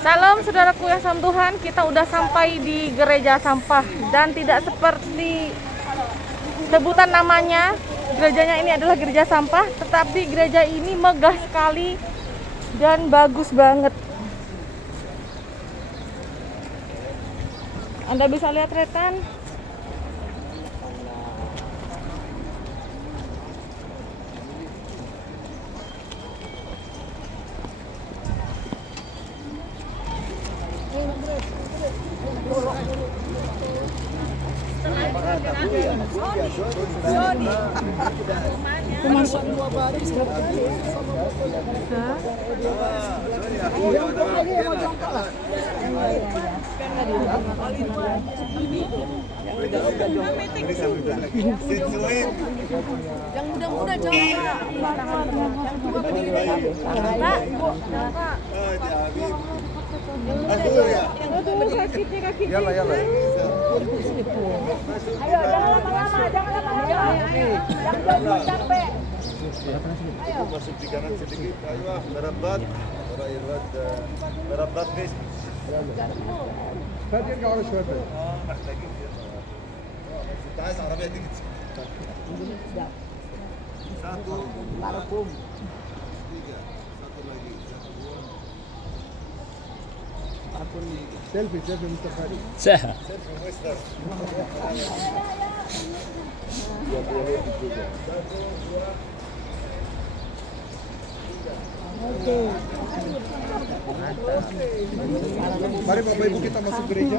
Salam saudaraku yang salam Tuhan, kita udah sampai di gereja sampah dan tidak seperti sebutan namanya, gerejanya ini adalah gereja sampah, tetapi gereja ini megah sekali dan bagus banget. Anda bisa lihat rekan. Masuk dua baris yang muda-muda jangan Sakitnya kakinya. Yalla. ayo jangan lama-lama jangan capek. Ayo masuk di kanan sedikit. Ayo, merabat. Merabat guys. Tadi enggak harus short. محتاجين انت عايز عربيه تيجي satu Parfum. tiga satu lagi سيلفي مستقبلي سهل سيلفي مستر Mari Bapak Ibu kita masuk gereja.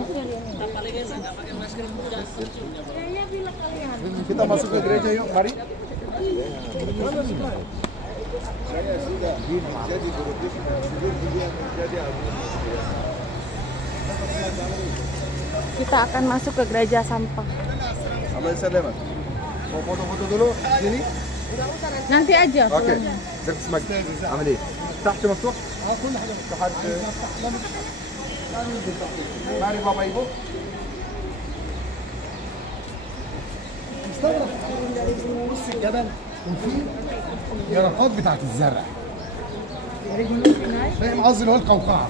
Kita masuk ke gereja yuk, mari. saya sudah jadi berubah yang menjadi Kita akan masuk ke gereja sampah. Allah Salaman. Mau foto-foto dulu sini? Nanti aja. Oke. Zerk smak. عامل ايه؟ تحت مفتوح؟ كل حاجه تحت. Mari Bapak Ibu. مستغرب بص الجبل وفي يرقات بتاعت الزرع. فاهم قصدي اللي هو القوقعه.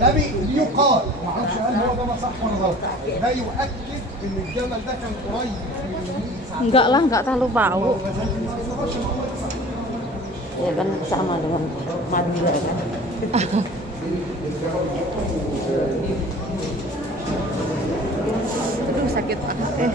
ده بيقال ما اعرفش هل هو ده صح ولا غلط. ده يؤكد ان الجبل ده كان قريب Enggak lah, enggak terlalu bau. Ya kan sama dengan Madura kan. Aduh sakit banget.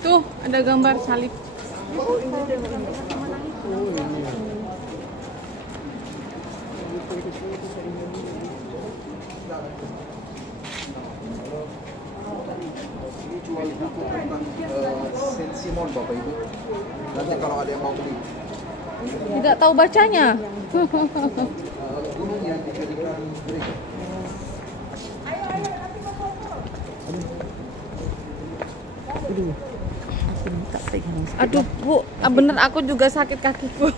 Tuh, ada gambar salib. Ini jual buku tentang Saint Simon Bapak Ibu. Nanti kalau ada yang mau beli. Tidak tahu bacanya. Gunung yang dijadikan gereja. Aduh Bu, bener aku juga sakit kakiku.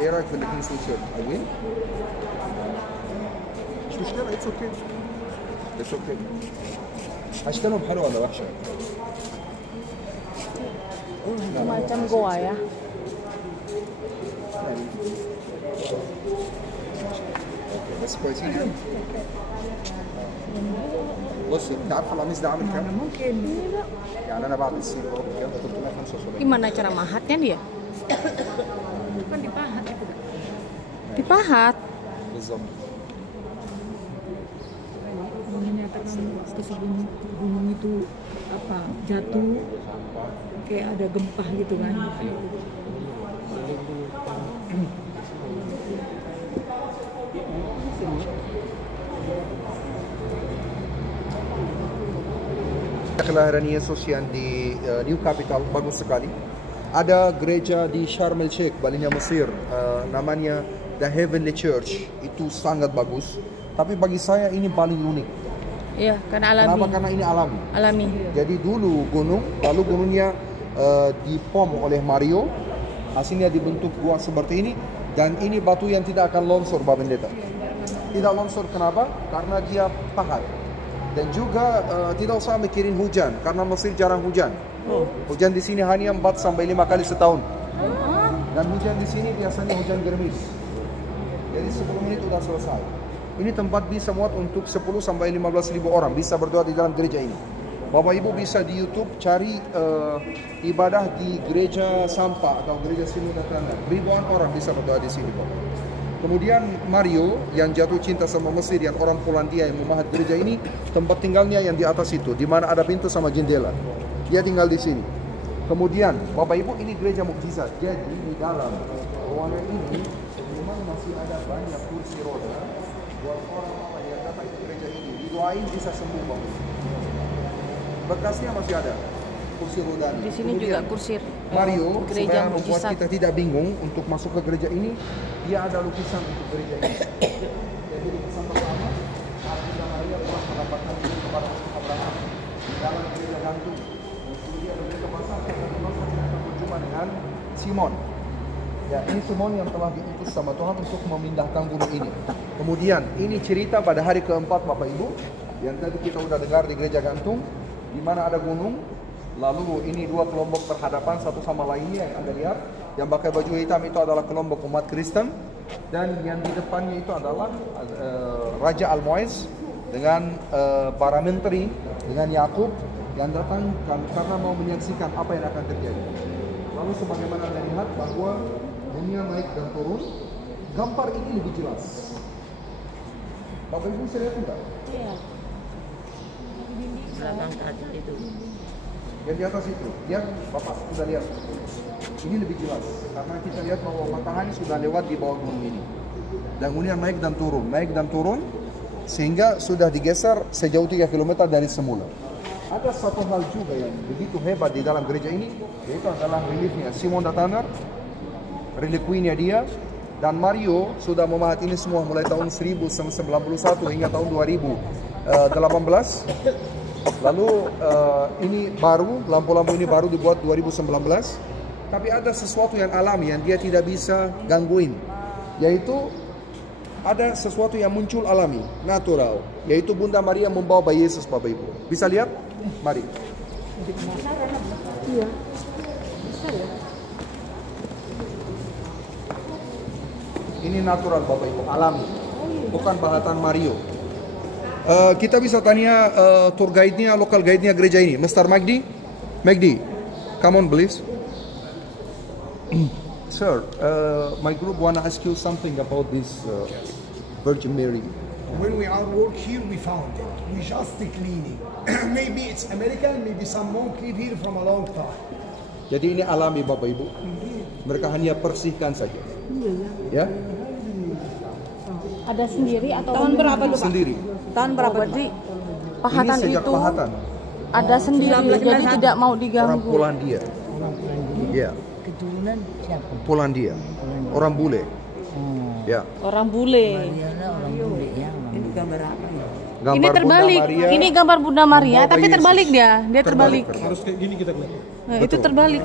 ايه رايك في الاثنين سويت شيرت؟ حلوين؟ مشكلة. اتس اوكي. اتس اوكي. اشكالهم حلوة ولا وحشة؟ Macam goa ya. بس كويسين يعني. بص انت عارف القميص ده عامل كام؟ Mungkin. يعني انا بعد السين بقول بكام؟ 375. Gimana cara mahatnya dia? Bukan dipahat itu. Dipahat. بالظبط. Menyatakan waktu sebelum gunung itu apa jatuh kayak ada gempa gitu kan. Kelahiran Yesus yang di New Capital bagus sekali. Ada gereja di Sharm el Sheikh, Balinya Mesir, namanya The Heavenly Church. Itu sangat bagus. Tapi bagi saya ini paling unik. Iya, karena alami. Kenapa? Karena ini alami. Alami. Jadi dulu gunung, lalu gunungnya dipom oleh Mario. Hasilnya dibentuk gua seperti ini. Dan ini batu yang tidak akan longsor, Bapak Pendeta. Tidak longsor kenapa? Karena dia pahat. Dan juga tidak usah mikirin hujan, karena Mesir jarang hujan. Hujan di sini hanya 4 sampai 5 kali setahun. Dan hujan di sini biasanya hujan gerimis. Jadi 10 menit sudah selesai. Ini tempat bisa muat untuk 10 sampai 15 ribu orang bisa berdoa di dalam gereja ini. Bapak Ibu bisa di YouTube cari ibadah di gereja sampah atau gereja Simulacra. Ribuan orang bisa berdoa di sini, Bapak. Kemudian Mario yang jatuh cinta sama Mesir, yang orang Polandia yang memahat gereja ini, tempat tinggalnya yang di atas itu, di mana ada pintu sama jendela. Dia tinggal di sini. Kemudian Bapak Ibu ini gereja mukjizat. Jadi di dalam ruangan ini memang masih ada banyak kursi roda buat orang-orang yang datang ke gereja ini. Didoain bisa sembuh, Bapak. Bekasnya masih ada. Kursi roda. Di sini juga kursi Mario gereja supaya membuat mukjizat. kita tidak bingung untuk masuk ke gereja ini, dia ada lukisan untuk gereja ini. Jadi lukisan pertama, Bunda Maria telah mendapatkan diri kepada Abraham di dalam gereja gantung. Kemudian begitu pasal kita berjumpa dengan Simon. Ya, ini Simon yang telah diutus sama Tuhan untuk memindahkan gunung ini. Kemudian ini cerita pada hari keempat, Bapak Ibu, yang tadi kita udah dengar di gereja gantung, di mana ada gunung. Lalu ini dua kelompok berhadapan satu sama lainnya yang Anda lihat. Yang pakai baju hitam itu adalah kelompok umat Kristen. Dan yang di depannya itu adalah Raja Almoez dengan para menteri, dengan Yakub yang datang karena mau menyaksikan apa yang akan terjadi. Lalu sebagaimana Anda lihat bahwa dunia naik dan turun. Gambar ini lebih jelas. Bapak Ibu bisa lihat enggak? Iya. Belakang tadi itu. Yang di atas itu, lihat Bapak sudah lihat. Ini lebih jelas karena kita lihat bahwa matahari sudah lewat di bawah gunung ini. Dan kemudian naik dan turun sehingga sudah digeser sejauh 3 km dari semula. Ada satu hal juga yang begitu hebat di dalam gereja ini, yaitu adalah reliefnya Simon the Tanner, relikuinya dia, dan Mario sudah memahat ini semua mulai tahun 1991 hingga tahun 2018. Lalu ini baru, lampu-lampu ini baru dibuat 2019. Tapi ada sesuatu yang alami yang dia tidak bisa gangguin, yaitu ada sesuatu yang muncul alami, natural, yaitu Bunda Maria membawa bayi Yesus, Bapak Ibu. Bisa lihat? Mari. Iya. Bisa ya. Ini natural, Bapak Ibu, alami, bukan bahatan Mario. Kita bisa tanya tour guide-nya, local guide-nya gereja ini, Mr. Magdi. Magdi, come on please. Sir, my group wanna ask you something about this Virgin Mary. When we are work here, we found it. We just cleaning. Maybe it's American, maybe some monk live here from a long time. Jadi ini alami, Bapak Ibu. Mereka hanya bersihkan saja. Ya? Ada sendiri atau Tahun berapa itu, Pak? Sendiri. Tahun berapa? Berarti Ini pahatan sejak itu pahatan. ada sendiri, 19 jadi tidak mau Orang diganggu. Polandia. Ya, Keturunan siapa? Polandia. Orang bule. Ya. Orang bule. Orang bule ya. Ini gambar apa ya? Gambar Ini terbalik. Bunda Maria. Ini gambar Bunda Maria, membawa tapi Yesus. terbalik dia. Dia terbalik. Harus kayak gini kita lihat. Nah, itu terbalik.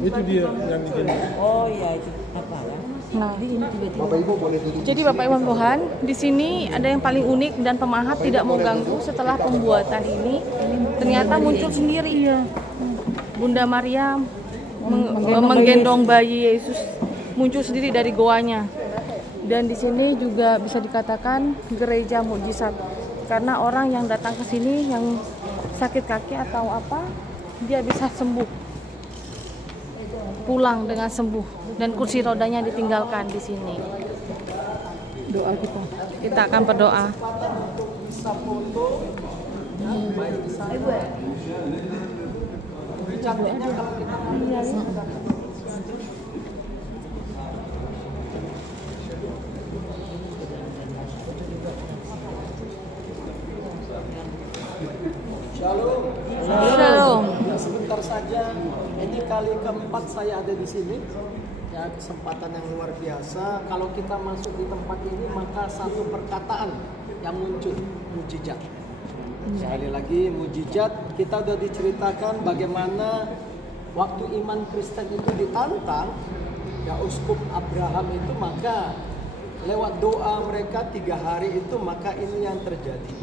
Itu dia yang bikin. Oh iya itu apa ya? Nah, Bapak Ibu boleh duduk. jadi Bapak Ibu Tuhan, di sini ada yang paling unik dan pemahat tidak mau ganggu setelah pembuatan ini. Ternyata muncul sendiri. Bunda Maria menggendong bayi Yesus muncul sendiri dari goanya. Dan di sini juga bisa dikatakan gereja mukjizat. Karena orang yang datang ke sini yang sakit kaki atau apa, dia bisa sembuh. Pulang dengan sembuh dan kursi rodanya ditinggalkan di sini. Doa kita. Kita akan berdoa. Shalom. Shalom. Ya, sebentar saja. Ini kali keempat saya ada di sini. Ya, kesempatan yang luar biasa. Kalau kita masuk di tempat ini, maka satu perkataan yang muncul, mujizat. Sekali lagi, mujizat. Kita udah diceritakan bagaimana waktu iman Kristen itu ditantang, ya Uskup Abraham itu, maka lewat doa mereka 3 hari itu, maka ini yang terjadi.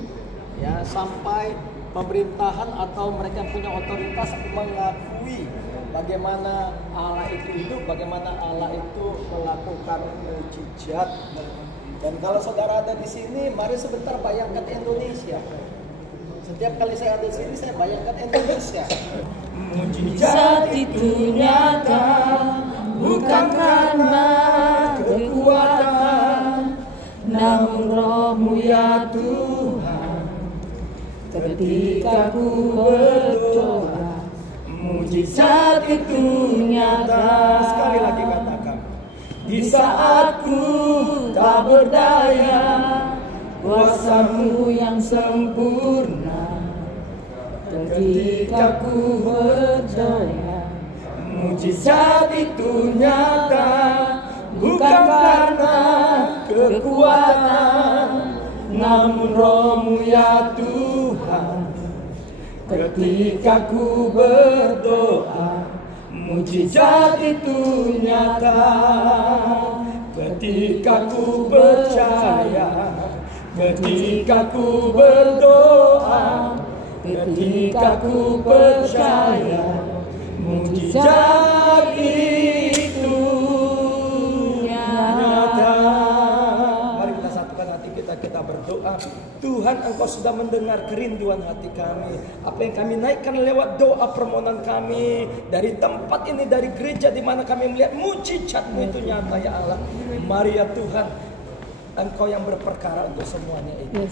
Ya, sampai pemerintahan atau mereka punya otoritas mengakui bagaimana Allah itu hidup, bagaimana Allah itu melakukan mujizat. Dan kalau saudara ada di sini, mari sebentar bayangkan Indonesia. Setiap kali saya ada di sini, saya bayangkan Indonesia. Mujizat itu nyata, bukan karena kekuatan, namun Roh-Mu ya Tuhan. Ketika ku berdoa, mujizat itu nyata. Sekali lagi katakan, Di saat ku tak berdaya, kuasa-Mu yang sempurna. Ketika ku berdoa, mujizat itu nyata, bukan karena kekuatan, namun Roh-Mu ya Tuhan. Ketika ku berdoa, mujizat itu nyata. Ketika ku percaya, ketika ku berdoa, ketika ku percaya, mujizat itu nyata. Mari kita satukan hati kita berdoa. Tuhan, Engkau sudah mendengar kerinduan hati kami. Apa yang kami naikkan lewat doa permohonan kami dari tempat ini, dari gereja di mana kami melihat mujizat-Mu itu nyata, ya Allah. Mari ya Tuhan, Engkau yang berperkara untuk semuanya ini.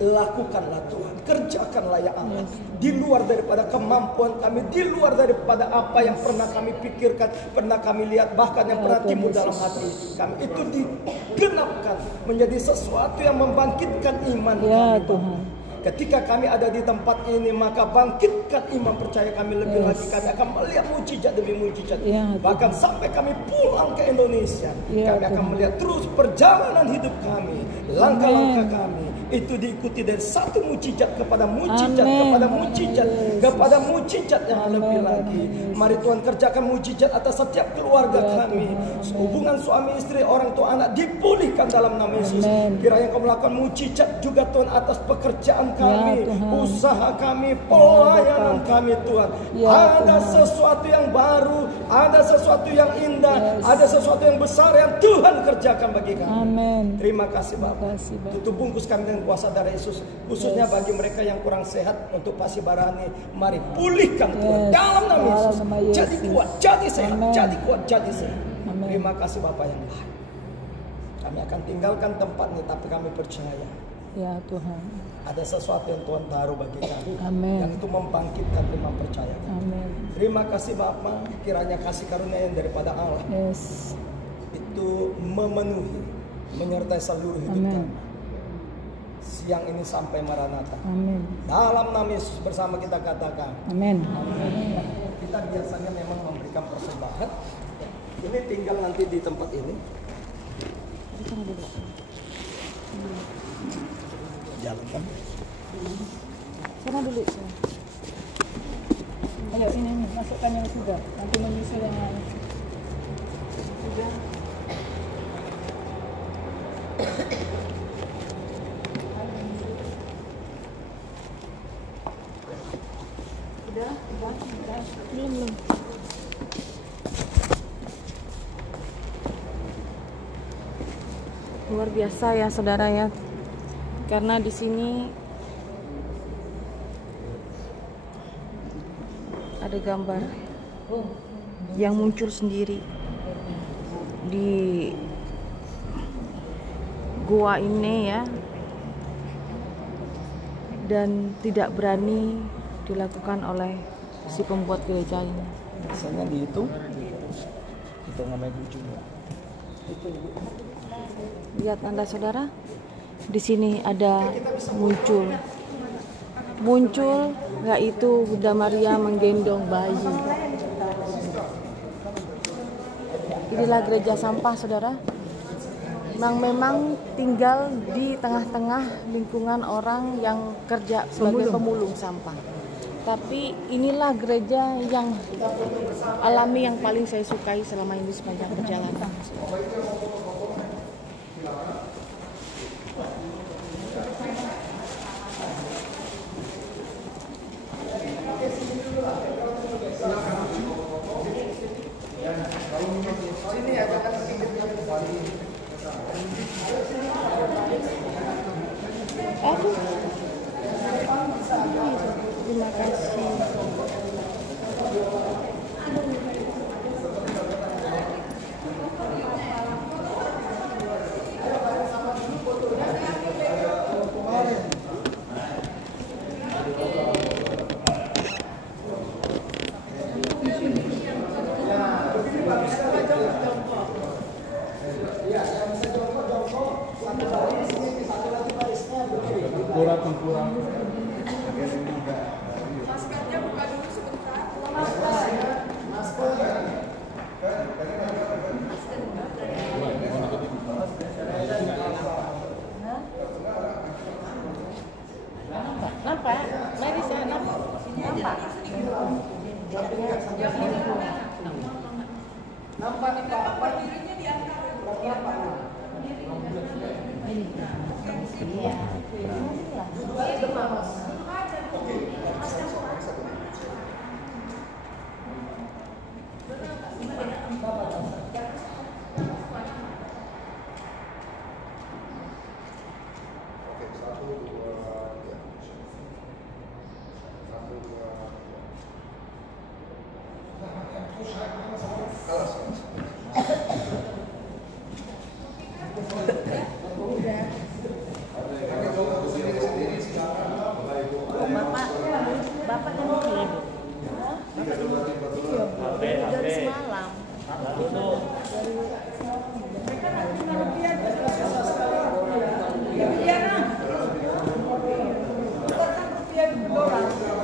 Lakukanlah Tuhan, kerjakanlah ya Allah. Di luar daripada kemampuan kami, di luar daripada apa yang pernah kami pikirkan, pernah kami lihat, bahkan yang pernah timbul dalam hati kami, itu digenapkan menjadi sesuatu yang membangkitkan iman kami, Tuhan. Ketika kami ada di tempat ini, maka bangkitkan iman percaya kami lebih lagi. Kami akan melihat mujizat demi mujizat. Bahkan sampai kami pulang ke Indonesia, kami akan melihat terus perjalanan hidup kami, langkah-langkah kami itu diikuti dari satu mujizat kepada mujizat, kepada mujizat, kepada mujizat yang lebih lagi. Mari Tuhan kerjakan mujizat atas setiap keluarga kami. Hubungan suami istri, orang tua anak dipulihkan dalam nama Yesus. Kiranya Kau melakukan mujizat juga Tuhan atas pekerjaan kami, usaha kami, pelayanan kami Tuhan. Ada sesuatu yang baru, ada sesuatu yang indah, ada sesuatu yang besar yang Tuhan kerjakan bagi kami. Terima kasih Bapak. Tutup bungkus kami dengan kuasa darah Yesus, khususnya bagi mereka yang kurang sehat untuk Pasibarani. Mari pulihkan Tuhan dalam nama Yesus. Jadi kuat, jadi sehat, jadi kuat, jadi sehat. Terima kasih Bapak yang baik. Kami akan tinggalkan tempat ini, tapi kami percaya, Ya Tuhan. ada sesuatu yang Tuhan taruh bagi kami, yang itu membangkitkan iman percaya. Terima kasih Bapak, kiranya kasih karunia yang daripada Allah itu memenuhi, menyertai seluruh hidup kami. Siang ini sampai Maranatha. Dalam nama Yesus bersama kita katakan. Amin. Kita biasanya memang memberikan persembahan. Ini tinggal nanti di tempat ini. Jalan kan? Sana dulu. Ayo ini masukkan yang sudah. Nanti menyusul yang lain. Sudah. Belum. Luar biasa ya saudara ya, karena di sini ada gambar yang muncul sendiri di gua ini ya, dan tidak berani dilakukan oleh si pembuat gereja ini. Misalnya dihitung, kita namanya lucu. Lihat Anda saudara, di sini ada muncul yaitu Bunda Maria menggendong bayi. Inilah gereja sampah saudara, memang tinggal di tengah-tengah lingkungan orang yang kerja sebagai pemulung sampah. Tapi inilah gereja yang alami yang paling saya sukai selama ini sepanjang perjalanan. Aduh. Terima kasih. Nampak? Mari saya nampak. Bapak kan muslim. Dari semalam.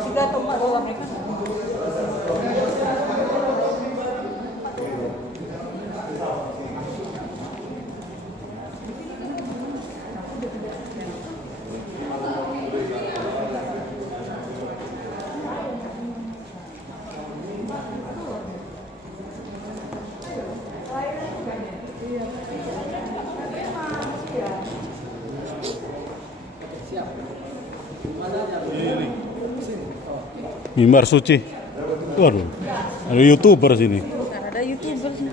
Sudah tomat dolar mereka. Mimbar Suci. Waduh, ada YouTuber sini. Ada YouTuber sih.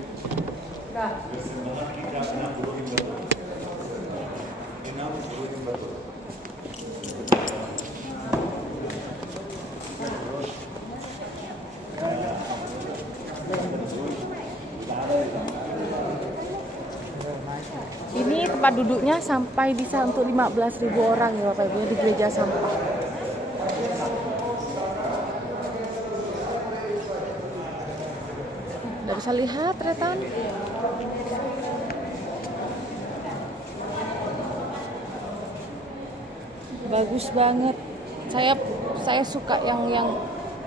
Ini tempat duduknya sampai bisa untuk 15.000 orang ya Bapak Ibu di gereja sampah. Udah bisa lihat Retan? Bagus banget. Saya suka yang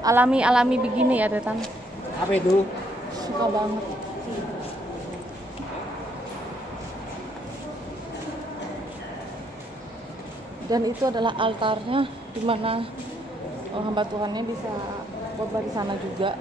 alami begini ya Retan. Apa itu? Suka banget. Dan itu adalah altarnya di mana hamba Tuhannya bisa khotbah di sana juga.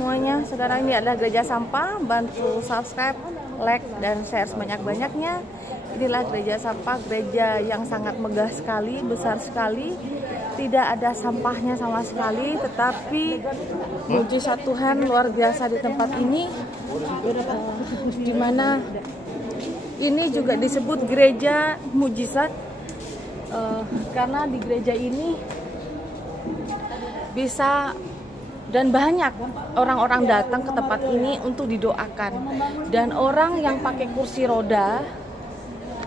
semuanya. Saudara, ini adalah gereja sampah. Bantu subscribe, like, dan share sebanyak-banyaknya. Inilah gereja sampah, gereja yang sangat megah sekali, besar sekali. Tidak ada sampahnya sama sekali, tetapi mujizat Tuhan luar biasa di tempat ini, di mana ini juga disebut gereja mujizat, karena di gereja ini bisa dan banyak orang-orang datang ke tempat ini untuk didoakan, dan orang yang pakai kursi roda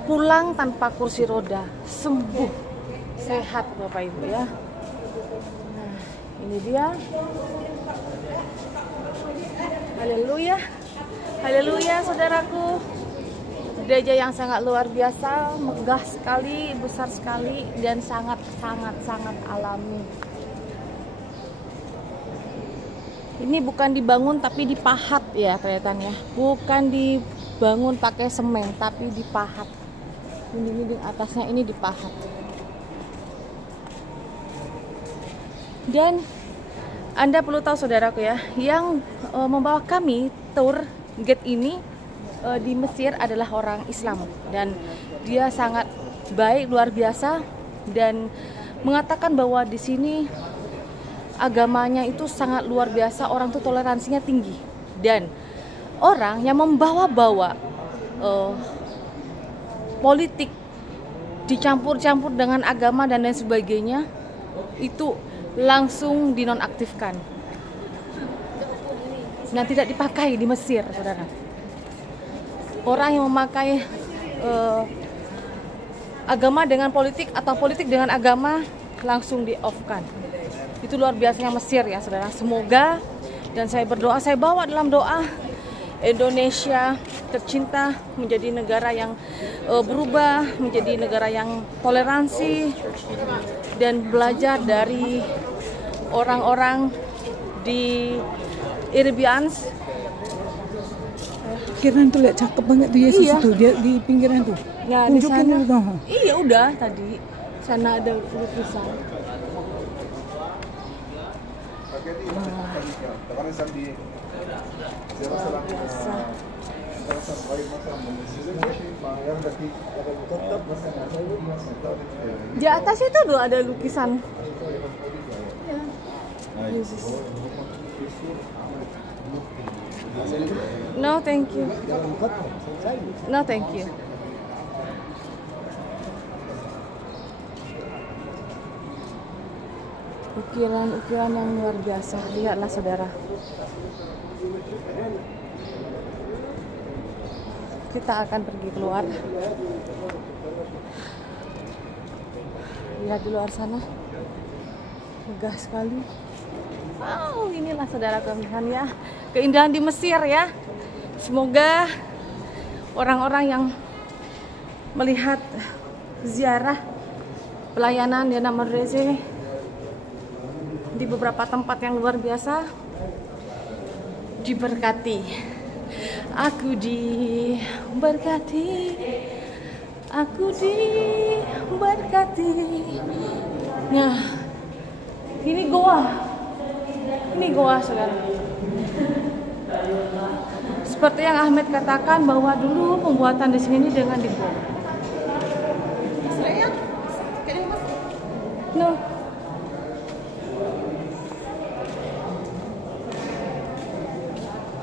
pulang tanpa kursi roda, sembuh, sehat Bapak Ibu ya. Nah, ini dia. Haleluya. Haleluya saudaraku. Gereja yang sangat luar biasa, megah sekali, besar sekali, dan sangat alami. Ini bukan dibangun tapi dipahat ya kelihatannya. Bukan dibangun pakai semen tapi dipahat. Dinding-dinding atasnya ini dipahat. Dan Anda perlu tahu saudaraku ya, yang membawa kami tour gate ini di Mesir adalah orang Islam, dan dia sangat baik, luar biasa, dan mengatakan bahwa di sini agamanya itu sangat luar biasa, orang itu toleransinya tinggi, dan orang yang membawa-bawa politik dicampur-campur dengan agama dan lain sebagainya itu langsung dinonaktifkan. Nah, tidak dipakai di Mesir, saudara. Orang yang memakai agama dengan politik atau politik dengan agama langsung di-off-kan. Itu luar biasanya Mesir ya, saudara. Semoga, dan saya berdoa, saya bawa dalam doa, Indonesia tercinta menjadi negara yang berubah, menjadi negara yang toleransi, dan belajar dari orang-orang di Irbians. Pinggiran tuh lihat cakep banget tuh Yesus Iya. itu, dia di pinggiran tuh. Nah, di Tunjukin sana. dulu dong. Iya udah tadi. Sana ada lukisan. Biasa. Di atas itu tuh ada lukisan. Yesus. No, thank you. No, thank you. Ukiran-ukiran yang luar biasa. Lihatlah saudara. Kita akan pergi keluar. Lihat di luar sana. Megah sekali. Wow, inilah saudara kamihan ya. Keindahan di Mesir ya. Semoga orang-orang yang melihat ziarah pelayanan di Diana Madrese di beberapa tempat yang luar biasa diberkati. Aku diberkati, aku diberkati. Nah, ini goa saudara. Seperti yang Ahmed katakan bahwa dulu pembuatan di sini dengan dibom. No.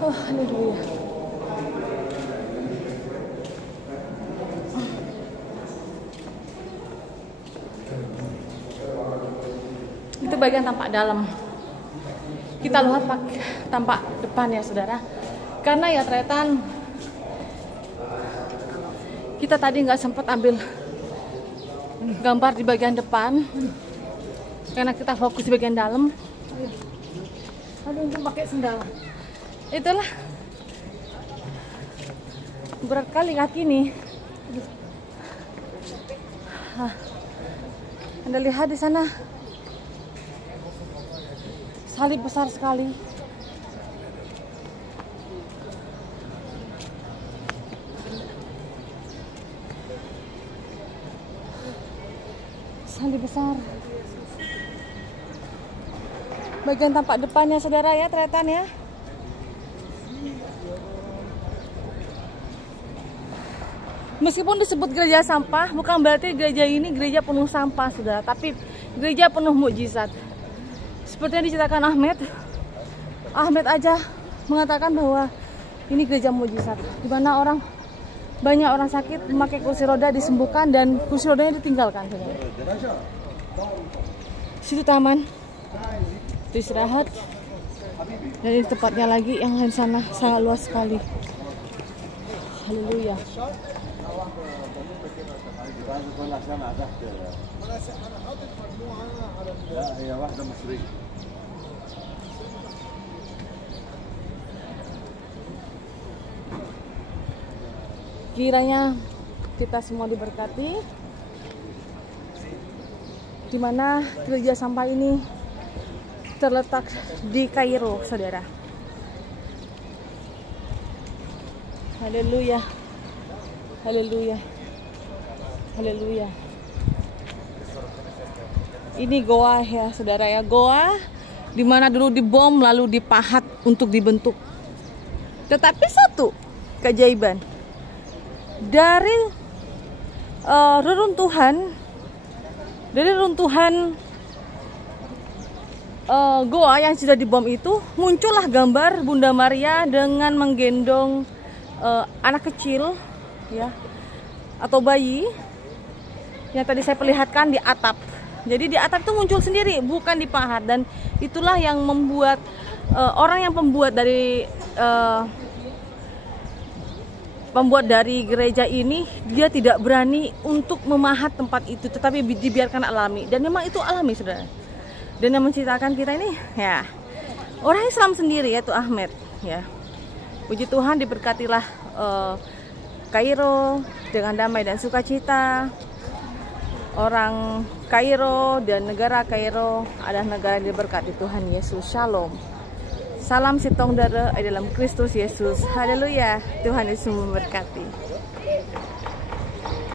Oh, haleluya. Itu bagian tampak dalam. Kita lihat tampak depan ya saudara. Karena ya ternyata kita tadi nggak sempat ambil gambar di bagian depan karena kita fokus di bagian dalam. Aduh, itu pakai sendal. Itulah berat kali kaki nih. Anda lihat di sana salib besar sekali. Salib besar. Bagian tampak depannya saudara ya, ternyata ya. Meskipun disebut gereja sampah, bukan berarti gereja ini gereja penuh sampah, saudara, tapi gereja penuh mukjizat. Seperti yang diceritakan Ahmed aja mengatakan bahwa ini gereja mukjizat, di mana banyak orang sakit memakai kursi roda disembuhkan dan kursi rodanya ditinggalkan, saudara. Situ taman, itu istirahat, dan ini tempatnya lagi yang lain sana sangat luas sekali. Haleluya. Kiranya kita semua diberkati, di mana gereja sampah ini terletak di Kairo, saudara. Haleluya, haleluya, haleluya. Ini goa ya, saudara ya, goa di mana dulu dibom lalu dipahat untuk dibentuk. Tetapi satu keajaiban, dari reruntuhan goa yang sudah dibom itu muncullah gambar Bunda Maria dengan menggendong anak kecil ya, atau bayi yang tadi saya perlihatkan di atap. Jadi di atap itu muncul sendiri, bukan dipahat, dan itulah yang membuat orang yang pembuat dari gereja ini, dia tidak berani untuk memahat tempat itu, tetapi dibiarkan alami, dan memang itu alami, saudara. Dan yang menceritakan kita ini ya orang Islam sendiri, yaitu Ahmed ya. Puji Tuhan, diberkatilah Kairo dengan damai dan sukacita. Orang Kairo dan negara Kairo adalah negara yang diberkati Tuhan Yesus. Shalom. Salam sitong dara dalam Kristus Yesus. Haleluya. Tuhan Yesus memberkati.